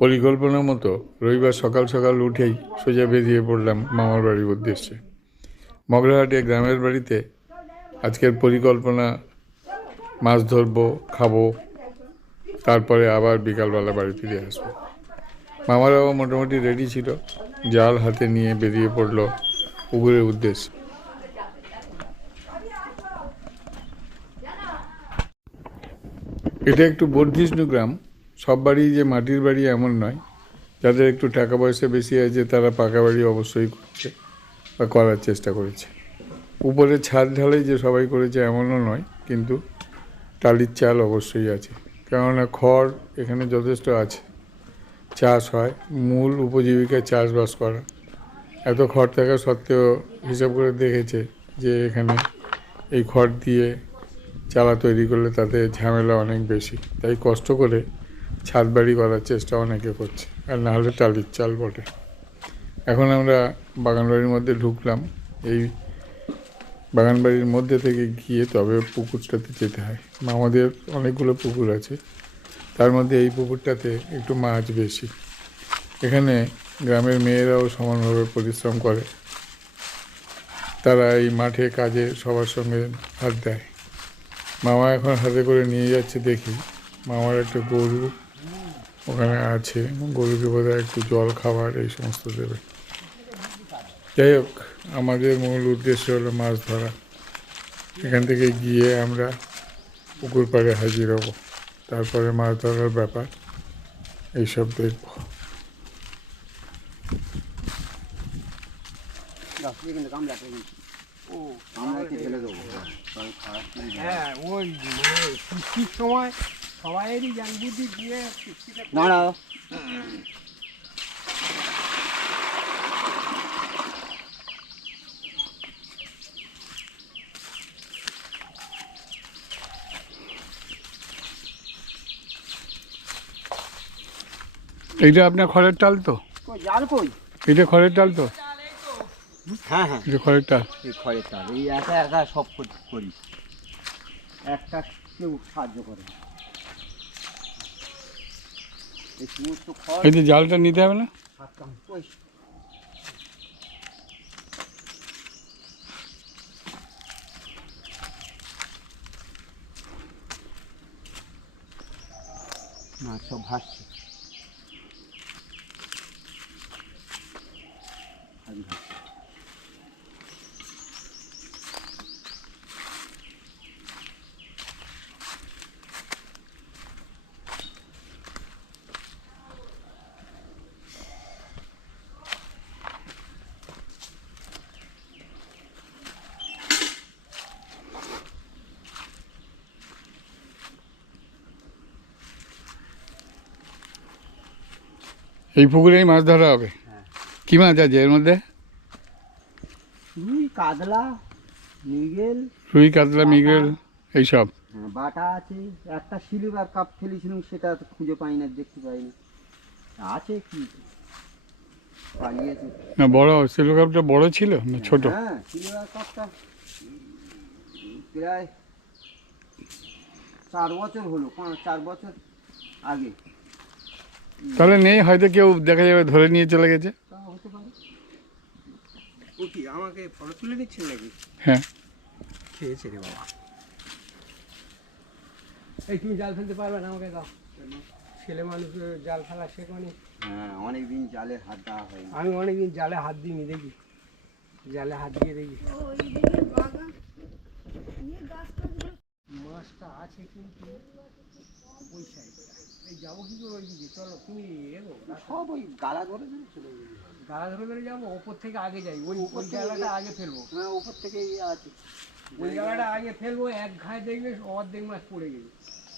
পরিকল্পনা মতো রবিবার সকাল সকাল উঠেই সোজা বেরিয়ে পড়লাম মামার বাড়ির উদ্দেশ্যে। মগরাহাটে গ্রামের বাড়িতে আজকের পরিকল্পনা মাছ ধরবো, খাবো, তারপরে আবার বিকালবেলা বাড়ি ফিরে আসবো। মামারাও মোটামুটি রেডি ছিল, জাল হাতে নিয়ে বেরিয়ে পড়লো পুকুরের উদ্দেশ্যে। এটা একটু বর্ধিষ্ণু গ্রাম। সব বাড়ি যে মাটির বাড়ি এমন নয়। যাদের একটু টাকা পয়সা বেশি আছে তারা পাকা বাড়ি অবশ্যই করছে বা করার চেষ্টা করেছে। উপরে ছাদ ঢালাই যে সবাই করেছে এমনও নয়, কিন্তু টালির চাল অবশ্যই আছে, কেননা খড় এখানে যথেষ্ট আছে, চাষ হয়, মূল উপজীবিকা চাষবাস করা। এত খড় থাকা সত্ত্বেও হিসাব করে দেখেছে যে এখানে এই খড় দিয়ে চালা তৈরি করলে তাতে ঝামেলা অনেক বেশি, তাই কষ্ট করে ছাদ বাড়ি করার চেষ্টা অনেকে করছে, আর না হলে টালির চাল বটে। এখন আমরা বাগানবাড়ির মধ্যে ঢুকলাম। এই বাগানবাড়ির মধ্যে থেকে গিয়ে তবে পুকুরটাতে যেতে হয়। আমাদের অনেকগুলো পুকুর আছে, তার মধ্যে এই পুকুরটাতে একটু মাছ বেশি। এখানে গ্রামের মেয়েরাও সমানভাবে পরিশ্রম করে। তারা এই মাঠে কাজে সবার সঙ্গে হাত দেয়। মামা এখন হাতে করে নিয়ে যাচ্ছে, দেখি। মামার একটা গরু ওখানে আছে, গরুকে বোধহয় একটু জল খাবার এই সমস্ত দেবে। যাই হোক, আমাদের মূল উদ্দেশ্য হলো মাছ ধরা। এখান থেকে গিয়ে আমরা পুকুর পাড়ে হাজির হব, তারপরে মাছ ধরার ব্যাপার এইসব দেখব। হ্যাঁ, ওই ঠিক সময় সবাইয়েরই জ্ঞান বুদ্ধি দিয়ে না না এইটা আপনার খড়ের টাল তো? জাল কই? এটা খড়ের টাল তো? হ্যাঁ হ্যাঁ, এটা খড়ের টাল। এই খড়ের টাল, এই একা একা সব করি, একটা কেউ সাহায্য করে। এই সমস্ত খড় এই যে জালটা নিতে হবে না? মাছ সব ভাসছে। এই পুকুরেই মাছ ধরা হবে? কি মাছ আছে এর মধ্যে? রুই, কাতলা, মৃগেল। রুই, কাতলা, মৃগেল এইসব? হ্যাঁ, বাটা আছে। একটা সিলভার কাপ ফেলেছিলাম, সেটা তো খুঁজে পাই না, দেখতে পাই না। আছে কি, পালিয়েছে। না, বড় সিলভার কাপটা বড় ছিল না ছোট? হ্যাঁ, সিলভার কাপটা প্রায় 4 বছর হলো, 4 বছর আগে। তাহলে নেই, হয়তো কেউ দেখা যাবে ধরে নিয়ে চলে গেছে। তা হতে পারে। ও কি আমাকে ফটো তুলে দিচ্ছেন নাকি? হ্যাঁ। খেয়েছে রে বাবা। এই তুমি জাল ফেলতে পারবে না, আমাকে দাও। ছেলে মানুষ জাল ফেলা শেখনি। হ্যাঁ, অনেকদিন জালে হাত দেওয়া হয়। আমি অনেকদিন জালে হাত দিইনি, দেখি জালে হাত দিয়ে দেখি। মাছটা আছে কিন্তু ওই সাইডটা। এই যাবো কি করে ওই দিকে? চলো তুমি এগো, সব ওই গালা ধরে ধরে চলে যাবে। গালা ধরে ধরে যাবো, ওপর থেকে আগে যাই, ওই জায়গাটা আগে ফেলবো। হ্যাঁ, ওপর থেকে আছে, ওই জায়গাটা আগে ফেলবো। এক ঘায়ে দেখবে অর্ধেক মাছ পড়ে গেছে।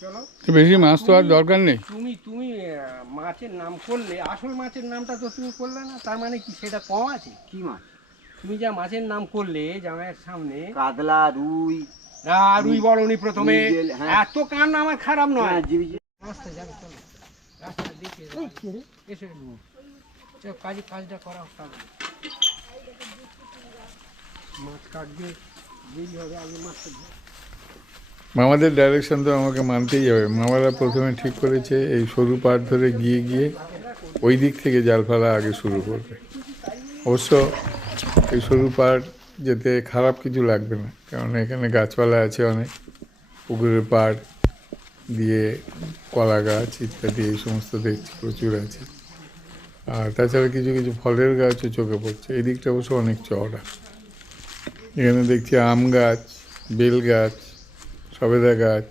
চলো, বেশি মাছ তো আর দরকার নেই। তুমি মাছের নাম করলে, আসল মাছের নামটা তো তুমি করলে না, তার মানে কি সেটা কম আছে? কি মাছ তুমি যা মাছের নাম করলে জামাইয়ের সামনে? কাতলা, রুই। না, রুই বলনি প্রথমে। এত কান আমার খারাপ নয়। রাস্তা যাবে, চলো রাস্তা দেখে এসে কাজটা করা হোক। মাছ কাটবে, দেরি হবে, আগে মাছটা মামাদের ডাইরেকশন তো আমাকে মানতেই হবে। মামারা প্রথমে ঠিক করেছে এই সরু পাড় ধরে গিয়ে গিয়ে ওই দিক থেকে জাল ফেলা আগে শুরু করবে। অবশ্য এই সরু পাড় যেতে খারাপ কিছু লাগবে না, কারণ এখানে গাছপালা আছে অনেক, পুকুরের পাড় দিয়ে কলা গাছ ইত্যাদি এই সমস্ত দেখছি প্রচুর আছে। আর তাছাড়া কিছু কিছু ফলের গাছও চোখে পড়ছে। এই দিকটা অবশ্য অনেক চওড়া। এখানে দেখছি আম গাছ, বেল গাছ, সবেদা গাছ,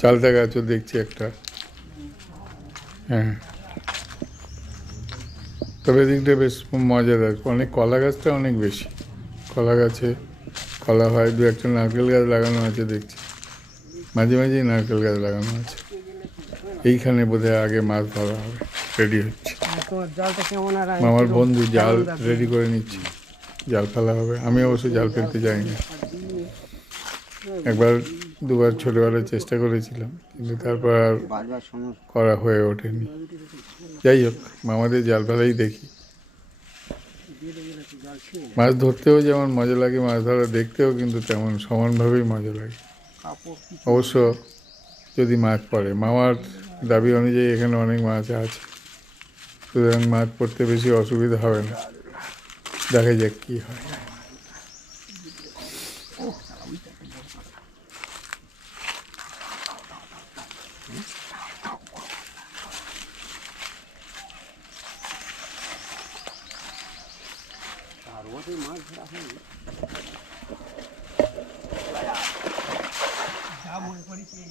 চালতা গাছও দেখছি একটা। হ্যাঁ, তবে এদিকটা বেশ মজাদার। অনেক কলা গাছটা অনেক বেশি, কলা গাছে কলা হয়। দু একটা নারকেল গাছ লাগানো আছে দেখছি, মাঝে মাঝেই নারকেল গাছ লাগানো আছে। এইখানে বোধহয় আগে মাছ ধরা হবে, রেডি হচ্ছে। তোমার জালটা কেমন? আর আমার বন্ধু জাল রেডি করে নিচ্ছে, জাল ফেলা হবে। আমি অবশ্য জাল ফেলতে যাইনি, একবার দুবার ছোটোবেলায় চেষ্টা করেছিলাম, কিন্তু তারপর আর করা হয়ে ওঠেনি। যাই হোক, মামাদের জাল ফেলাই দেখি। মাছ ধরতেও যেমন মজা লাগে, মাছ ধরা দেখতেও কিন্তু তেমন সমানভাবেই মজা লাগে। অবশ্য যদি মাছ পড়ে, মামার দাবি অনুযায়ী এখানে অনেক মাছ আছে, সুতরাং মাছ পড়তে বেশি অসুবিধা হবে না। দেখা যাক কী হয়। যা মনে করি কি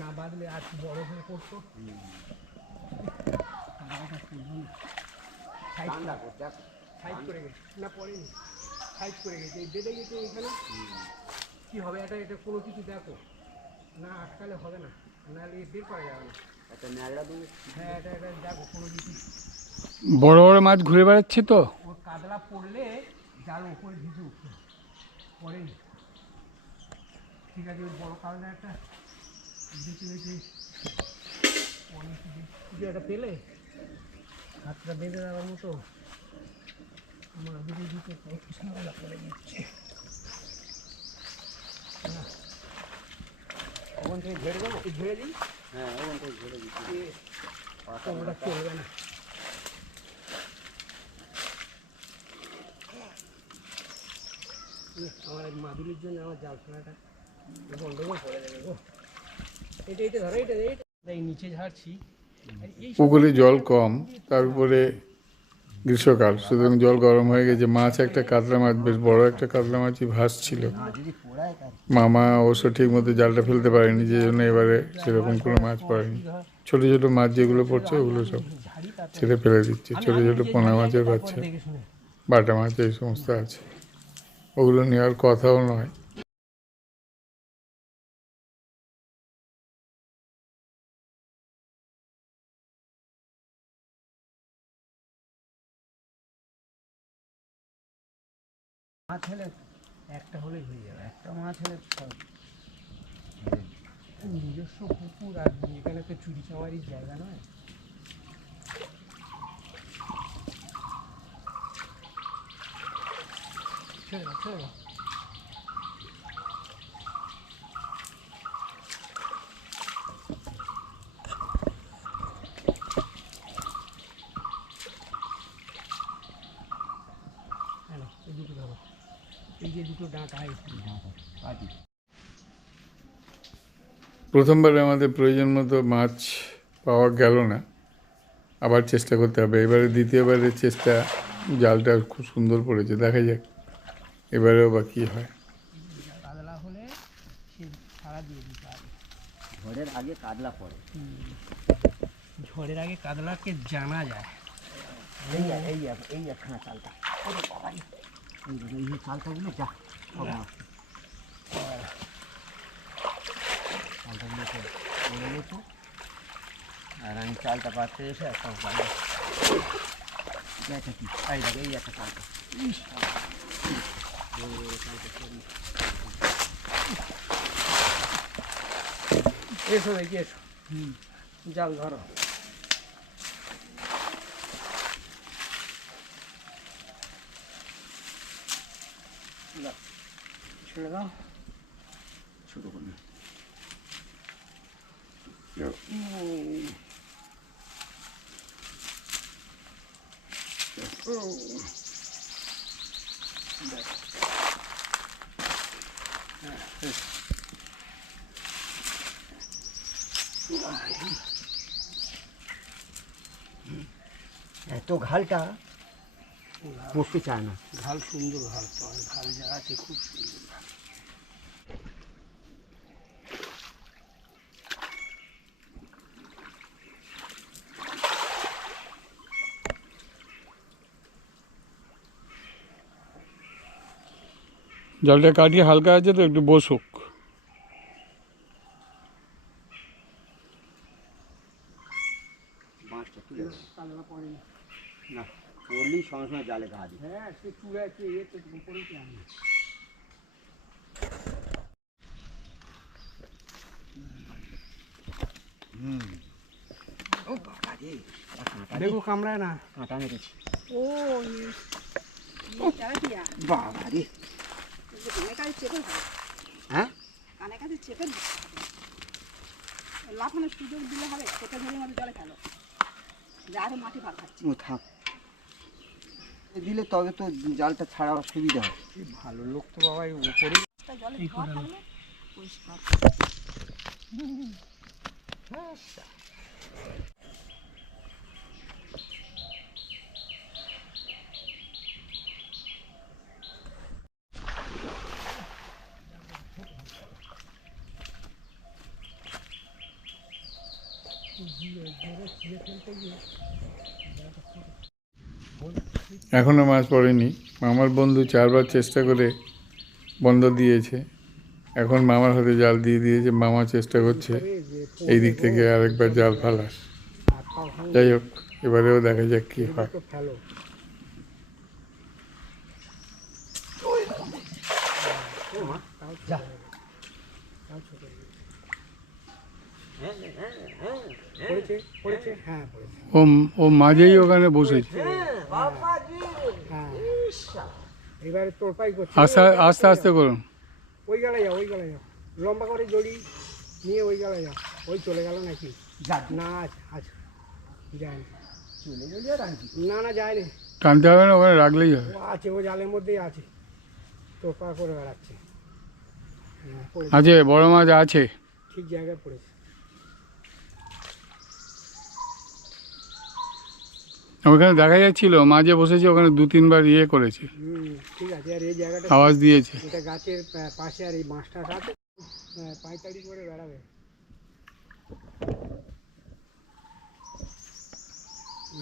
না বাঁধলে আর কি বড় হয়ে পড়তো। সাইড করে গেছে না, পড়েনি, সাইড করে গেছে, এই বেঁধে গেছে এখানে। কি হবে এটা? এটা কোনো কিছু দেখো না, আটকালে হবে না, নাহলে বের করা যাবে না। হ্যাঁ, এটা এটা দেখো কোনো কিছু। বড় বড় মাছ ঘুরে বেড়াচ্ছে তো। ও কাতলা পড়লে জাল উপরে ভিজে উঠতো, পড়েনি। ঠিক আছে, ওই বড় কাতলা একটা দেখে দেখে অনেক কিছু একটা পেলে হাতটা বেঁধে দেওয়ার মতো। আমার দুটো দুটো ঝামেলা করে দিচ্ছে। ওখান থেকে ঝেড়ে দেবো, ঝেড়ে দিই। হ্যাঁ, ওখান থেকে ঝেড়ে দিচ্ছি, ওটা চলবে না। আমার মাদুলির জন্য আমার জাল ফেলাটা গন্ডগোল করে দেবে গো। এটা এটা ধরো, এটা এইটা এই নিচে ঝাড়ছি। পুকুরে জল কম, তার উপরে গ্রীষ্মকাল, সুতরাং জল গরম হয়ে গেছে। মাছ একটা কাতলা মাছ, বেশ বড় একটা কাতলা মাছই ভাসছিল। মামা অবশ্য ঠিক মতো জালটা ফেলতে পারেনি, যে জন্য এবারে সেরকম কোনো মাছ পড়েনি। ছোটো ছোটো মাছ যেগুলো পড়ছে ওগুলো সব ছেড়ে ফেলে দিচ্ছে। ছোটো ছোটো পোনা মাছের বাচ্চা, বাটা মাছ এই সমস্ত আছে, ওগুলো নেওয়ার কথাও নয়। মাছ হলে একটা হলেই হয়ে যাবে, একটা মাছ হলে নিজস্ব পুকুর, আর এখানে তো চুরি চামারির জায়গা নয়। ছেড়ে দাও, ছেড়ে দাও। হ্যালো, এই দুটো ধরো, এই যে দুটো ডাঁটা আছে। প্রথমবারে আমাদের প্রয়োজন মতো মাছ পাওয়া গেল না, আবার চেষ্টা করতে হবে। এবারে দ্বিতীয়বারের চেষ্টা, জালটা খুব সুন্দর পড়েছে, দেখা যাক এবারেও বা কী হয়। কাতলা হলে সে ছাড়া দিয়ে দিতে হবে। ঝড়ের আগে কাতলা পড়ে। ঝড়ের আগে কাতলাকে জানা যায়। এই একখানা চালটা, এই চালটাগুলো যা চালটাগুলো পড়ে গেছে, আর আমি চালটা পাচ্ছে এসে একটা কি এই একটা চালটা। এসো দেখি, এসো, জাল ধরো। ছেড়ে দাও। ছোট করে নে। এত ঘালটা বসতে চায় না। ঘাল সুন্দর ঘাল পাওয়া যায়, ঘাল যা আছে খুব সুন্দর ঘাল। জলটা কাটিয়ে হালকা আছে তো, একটু বসুক। বাঁশটা তুলে দাও। না পড়লেই সঙ্গে সঙ্গে জালে ঘা দিই। হ্যাঁ সে চূড়ায় ইয়েতে পড়েছে আমি। ও বাবা রে, দেখো কামড়ায় না। কাঁটা মেরেছি। ও তারা কি বাবা রে। কানে কাছে চেপে ধরে, হ্যাঁ কানে কাছে চেপে ধরতে হবে। লাফানোর সুযোগ দিলে হবে, চেপে ধরে মতো জলে ফেলো, আরো মাটি ভাগ খাচ্ছে। ও থাক, এ দিলে তবে তো জালটা ছাড়াবার সুবিধা হয়। কি ভালো লোক তো বাবা, এই উপরে জলে ধোয়া থাকলে পরিষ্কার। এখনও মাছ পড়েনি। মামার বন্ধু 4বার চেষ্টা করে বন্ধ দিয়েছে। এখন মামার হাতে জাল দিয়ে দিয়েছে, মামা চেষ্টা করছে এই দিক থেকে আরেকবার জাল ফালার। যাই হোক, এবারেও দেখা যাক কী হয়। তো ফেলো। যা পড়েছে পড়েছে, হ্যাঁ পড়েছে। ও ও মাঝেই ওখানে বসেছে। হ্যাঁ এবারে তোরপাই করছে। আস্তে আস্তে আস্তে করুন। ওই গেলে যাও, ওই গেলে যাও, লম্বা করে জড়ি নিয়ে ওই গেলে যাও। ওই চলে গেল নাকি? না আজ যায়নি, চলে গেলে আর আনছি। না না যায়নি, টানতে হবে না, ওখানে রাখলেই হবে। ও আছে, ও জালের মধ্যেই আছে, তোরপা করে বেড়াচ্ছে। হ্যাঁ পড়েছে, আছে, বড় মাছ আছে। ঠিক জায়গায় পড়েছে। ওখানে দেখা যাচ্ছিল মাঝে বসেছে, ওখানে 2-3 বার ইয়ে করেছে, ঠিক আছে। আর এই জায়গাটা আওয়াজ দিয়েছে। এটা গাছের পাশে, আর এই বাঁশটা আছে, পাঁয়তাড়ি করে বেড়াবে।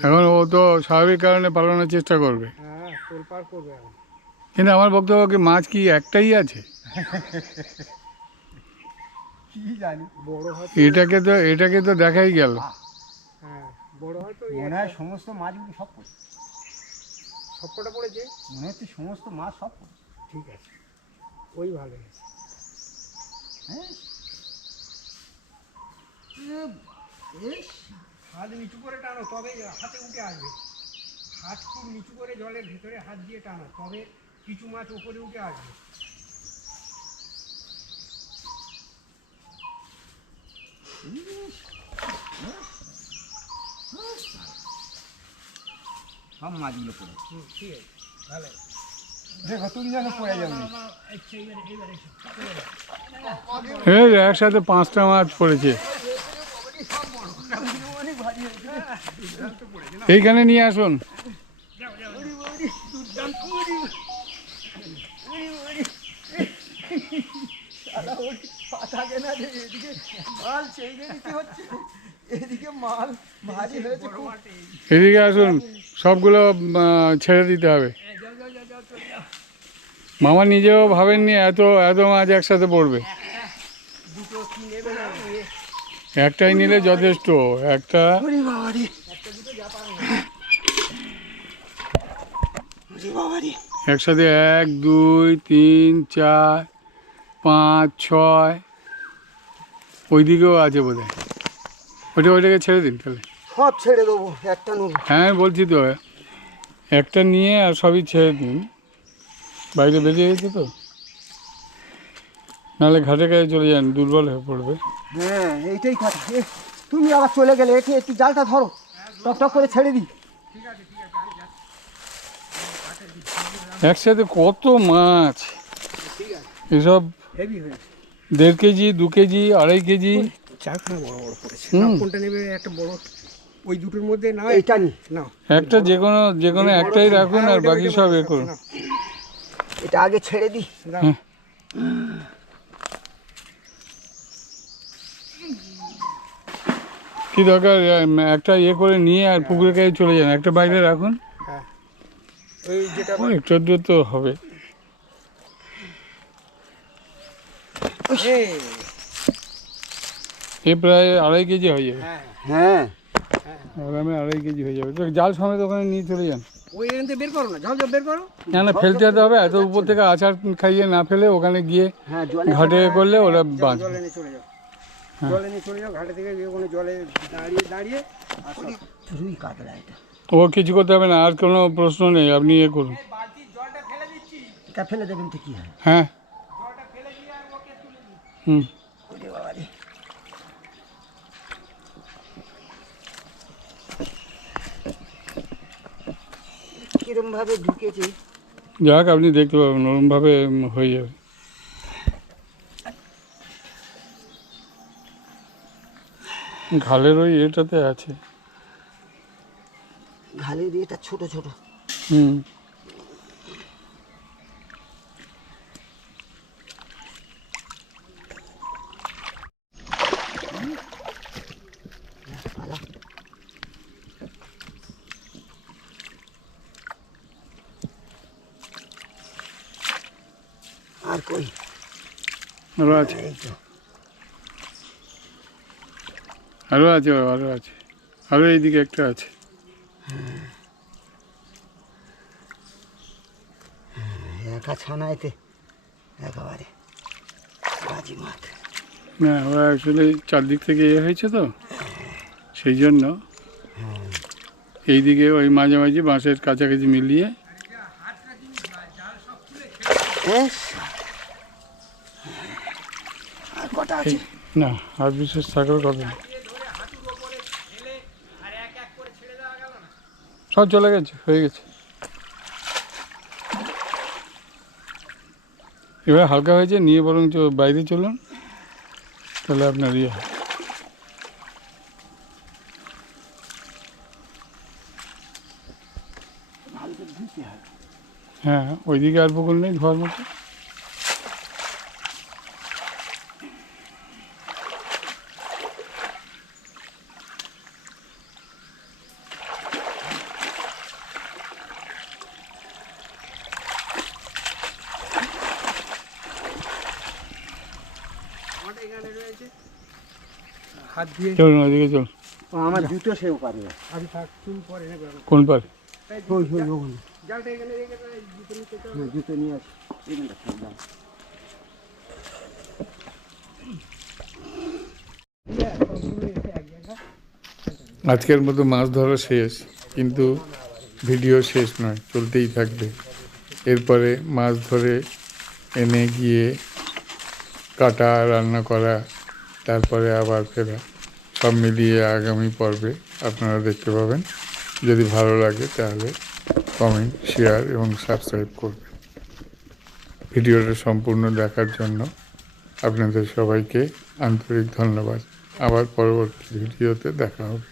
এখন ও তো স্বাভাবিক কারণে পালানোর চেষ্টা করবে, হ্যাঁ তোলপাড় করবে এখন। কিন্তু আমার বক্তব্য কি, মাছ কি একটাই আছে? কি জানি, বড় হয়তো, এটাকে তো দেখাই গেল। হ্যাঁ বড় হয়তো মনে হয় সমস্ত মাছগুলো সব পড়ছে। সবকটা পড়েছে। মনে হচ্ছে সমস্ত মাছ সব পড়ছে। ঠিক আছে, ওই ভালো হয়েছে। হ্যাঁ হাত নিচু করে টানো, তবে হাতে উঠে আসবে। হাত খুব নিচু করে জলের ভিতরে হাত দিয়ে টানো, তবে কিছু মাছ উপরে উঠে আসবে। সব মাছগুলো পড়ে। ঠিক আছে, ভালো। দেখো তুমি যেন পড়ে যাবে। এই একসাথে 5টা মাছ পড়েছে। এইখানে নিয়ে আসুন। মাল সেই দিকে হচ্ছে, এদিকে মাল ভারী হয়েছে খুব। এদিকে আসুন, সবগুলো ছেড়ে দিতে হবে। মামা নিজেও ভাবেননি এত এত মাছ একসাথে পড়বে। একটাই নিলে যথেষ্ট। একটা একসাথে 1, 2, 3, 4, 5, 6 ওইদিকেও আছে বোধহয়। ওইটাকে ছেড়ে দিন তাহলে। সব ছেড়ে দেবো, একটা নেবো। হ্যাঁ বলছি তো, একটা নিয়ে আর সবই ছেড়ে দিন, বাইরে বেরিয়ে গেছে তো। নাহলে ঘাটে কাছে চলে যান, দুর্বল হয়ে পড়বে। হ্যাঁ এইটাই কথা। তুমি আবার চলে গেলে, একটু একটু জালটা ধরো, টক টক করে ছেড়ে দিই। একসাথে কত মাছ, এসব হেভি হয়েছে। 1.5 কেজি 2 কেজি 2.5 কেজি। চারখানা বড় বড় পড়েছে। হুম। না, কোনটা নেবে? একটা বড়, ওই দুটোর মধ্যে না এইটা নি, না, একটা যে কোনো একটাই রাখুন, আর বাকি সব এ করুন। এটা আগে ছেড়ে দিই। কি দরকার, একটা ইয়ে করে নিয়ে আর পুকুরের কাছে চলে যান, একটা বাইরে রাখুন। ওই যেটা ও একটু আধটু তো হবে। এই, এ প্রায় 2.5 কেজি হয়ে যাবে, হ্যাঁ আরামে 2.5 কেজি হয়ে যাবে। তো জাল সমেত ওখানে নিয়ে চলে যান। ওই এখান থেকে বের করো না, ঝাল বের করো। না না, ফেলতে যেতে হবে, এত উপর থেকে আচার খাইয়ে না ফেলে ওখানে গিয়ে হ্যাঁ, জলে ঘাটে করলে ওরা বাঁচবে। জলে নিয়ে চলে যাও, জলে নিয়ে চলে যাও, ঘাটে থেকে গিয়ে ওখানে জলে দাঁড়িয়ে দাঁড়িয়ে আর সব। রুই কাতলা এটা। ও কিছু করতে হবে না, আর কোনো প্রশ্ন নেই, আপনি ইয়ে করুন। বালতির জলটা ফেলে দিচ্ছি, এটা ফেলে দেবেন তো কি হয়? হ্যাঁ, জলটা ফেলে দিয়ে আর ওকে তুলে দিই। হুম। ওরে বাবা রে। কিরম ভাবে ঢুকেছে। যাক, আপনি দেখতে পাবেন ওরমভাবে হয়ে যাবে। ঘালের ওই এটাতে আছে। ঘালের এটা ছোট ছোট। হুম। আর কই? আরও আছে, এই তো। আরও আছে, আরও আছে, আরও এইদিকে একটা আছে। একা ছানাইতে একেবারে বাজি মাছ। না, ওরা অ্যাকচুয়ালি চারদিক থেকে এ হয়েছে তো, সেই জন্য এইদিকে ওই মাঝামাঝি বাঁশের কাছাকাছি মিলিয়ে। আর কটা আছে? না, আর বিশেষ থাকার কথা না, সব চলে গেছে, হয়ে গেছে। এবার হালকা হয়েছে, নিয়ে বরং বাইরে চলুন, তাহলে আপনার ইয়ে হয়। হ্যাঁ, ওইদিকে আর পুকুর নেই ধোয়ার মতো। আমারটা এখানে রয়েছে, হাত দিয়ে চলুন ওইদিকে চলুন। আমার জুতো সেও পারে না। আমি থাক, তুমি পরে নেবে। কোন পার? ওই ওই ওখানে। জালটা এখানে রেখে দাও, জুতো নিতে চাও। হ্যাঁ, জুতো নিয়ে আসি। এখানটা ফেলে দাও। আজকের মতো মাছ ধরা শেষ, কিন্তু ভিডিও শেষ নয়, চলতেই থাকবে। এরপরে মাছ ধরে এনে গিয়ে কাটা, রান্না করা, তারপরে আবার ফেরা, সব মিলিয়ে আগামী পর্বে আপনারা দেখতে পাবেন। যদি ভালো লাগে তাহলে কমেন্ট, শেয়ার এবং সাবস্ক্রাইব করবেন। ভিডিওটা সম্পূর্ণ দেখার জন্য আপনাদের সবাইকে আন্তরিক ধন্যবাদ। আবার পরবর্তী ভিডিওতে দেখা হবে।